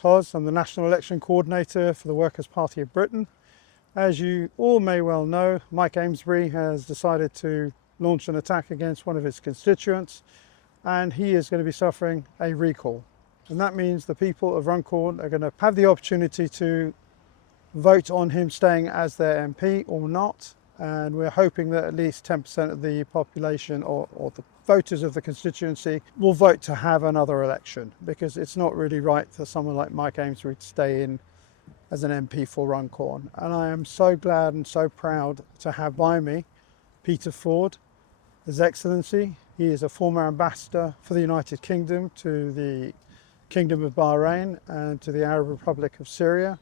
Hos. I'm the National Election Coordinator for the Workers' Party of Britain. As you all may well know, Mike Amesbury has decided to launch an attack against one of his constituents, and he is going to be suffering a recall. And that means the people of Runcorn are going to have the opportunity to vote on him staying as their MP or not. And we're hoping that at least 10% of the population or the voters of the constituency will vote to have another election, because it's not really right for someone like Mike Amesbury to stay in as an MP for Runcorn. And I am so glad and so proud to have by me Peter Ford, His Excellency. He is a former ambassador for the United Kingdom to the Kingdom of Bahrain and to the Arab Republic of Syria.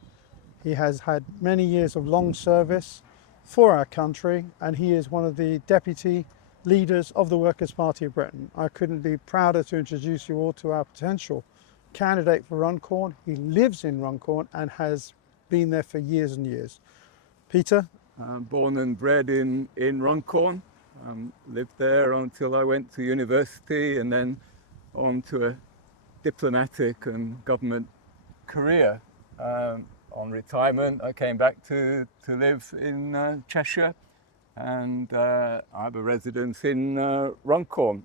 He has had many years of long service for our country, and he is one of the deputy leaders of the Workers' Party of Britain. I couldn't be prouder to introduce you all to our potential candidate for Runcorn. He lives in Runcorn and has been there for years and years. Peter? I'm born and bred in Runcorn. Lived there until I went to university and then on to a diplomatic and government career. On retirement, I came back to live in Cheshire, and I have a residence in Runcorn.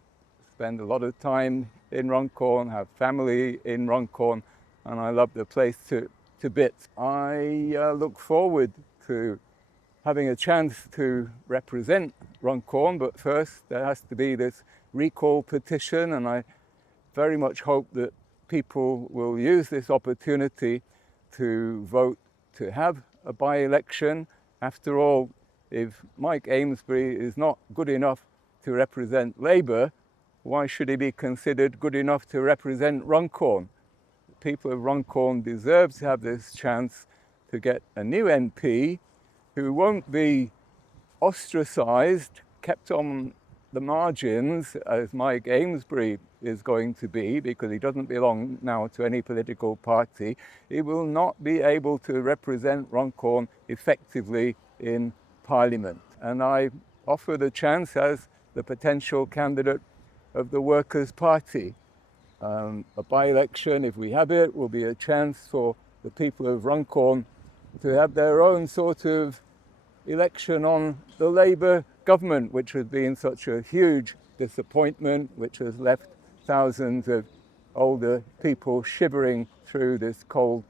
Spend a lot of time in Runcorn, have family in Runcorn, and I love the place to bits. I look forward to having a chance to represent Runcorn, but first there has to be this recall petition, and I very much hope that people will use this opportunity to vote to have a by-election. After all, if Mike Amesbury is not good enough to represent Labour, why should he be considered good enough to represent Runcorn? The people of Runcorn deserve to have this chance to get a new MP who won't be ostracised, kept on the margins as Mike Amesbury is going to be, because he doesn't belong now to any political party. He will not be able to represent Runcorn effectively in Parliament. And I offer the chance as the potential candidate of the Workers' Party. A by-election, if we have it, will be a chance for the people of Runcorn to have their own sort of election on the Labour government, which has been such a huge disappointment, which has left thousands of older people shivering through this cold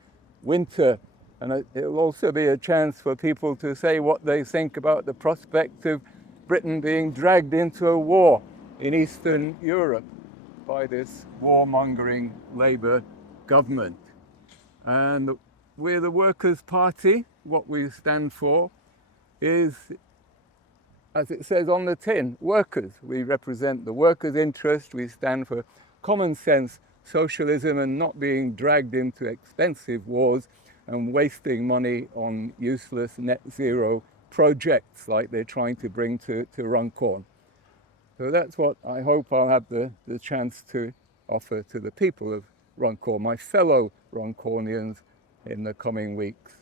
winter. And it will also be a chance for people to say what they think about the prospect of Britain being dragged into a war in Eastern Europe by this warmongering Labour government. And we're the Workers' Party. What we stand for is, as it says on the tin, workers. We represent the workers' interest. We stand for common sense socialism and not being dragged into expensive wars and wasting money on useless net zero projects like they're trying to bring to Runcorn. So that's what I hope I'll have the chance to offer to the people of Runcorn, my fellow Runcornians, in the coming weeks.